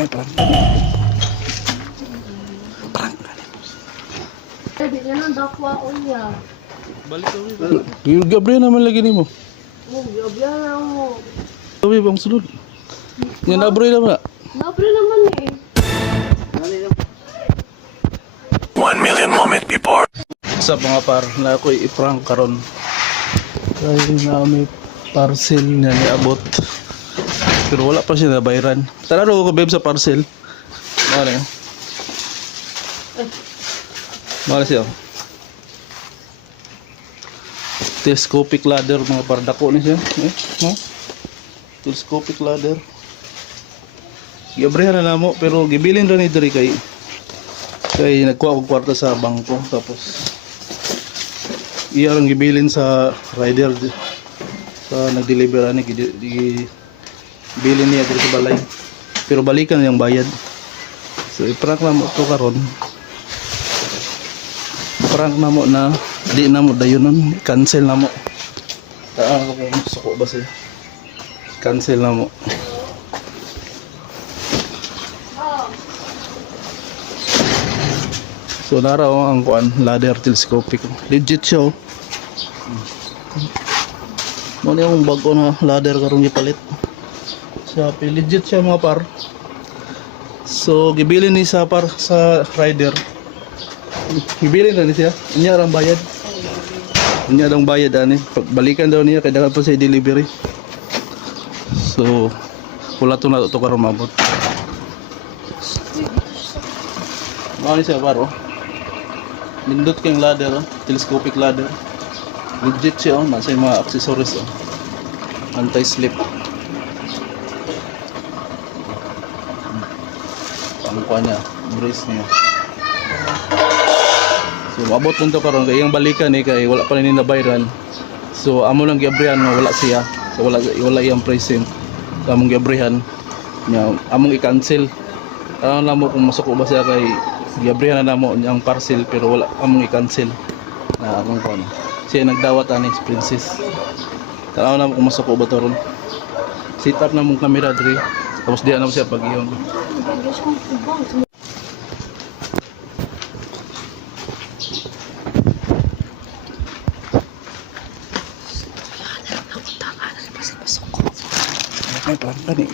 May prank. Prank. Hindi ka nang dakwa ko niya. Balik kami. Gabriel naman lagi ni mo. Oh, gabihan mo. Sabi bang sunod. Yan nabroy naman. Nabre naman eh. 1 million moment before. Sa mga par na ako i-prank karon. Kaya na may parcel na niabot. Pero wala pa siya nabayaran. Tara ro ko babe sa parcel. Ano yun? Mala siya. Telescopic ladder mga pardako ni siya. No? Telescopic ladder. Giabrehan na namo pero gibilin ra ni diri kay nagkuha og kwarta sa bangko tapos iya lang gibilin sa rider sa nag-deliver ani bilin niya diri sa balay pero balikan yung bayad. So i-prank na mo to karon. Prank na mo na di na mo dayonon, cancel na mo. Taan ko kung suko ba siya. Cancel na mo. So naraw ang kuan ladder telescopic. Legit siya oh. Mo ni yung bago na ladder karon gipalit. Sa legit siya mga par. So gibilin ni sa par sa rider. Gibilin na ni siya. Inya rang bayad. Inya rang bayad ani. Pagbalikan daw niya kay dapat pa sa delivery. So wala to na to karon mabot. Mao ni siya par oh. Nindot kayong ladder, oh. Telescopic ladder. Legit siya, oh. Nasa yung mga accessories, oh. Anti-slip. Pangkuha niya, brace niya. So, maabot nun to karon kaya yung balikan eh, kaya wala pa rin nabayran. So, amo lang giabrihan, no, wala siya. So, wala yung pricing. So, among giabrihan, among i-cancel. Alam lang mo kung masuko ba siya kay giabrihan na namo ang parcel pero wala among i-cancel na among kon. Siya nagdawat ani princess. Tanaw na mo kung masuko ba to ron. Set up na mong camera diri. Tapos diyan na mo siya pag-iyon. May plan pa ni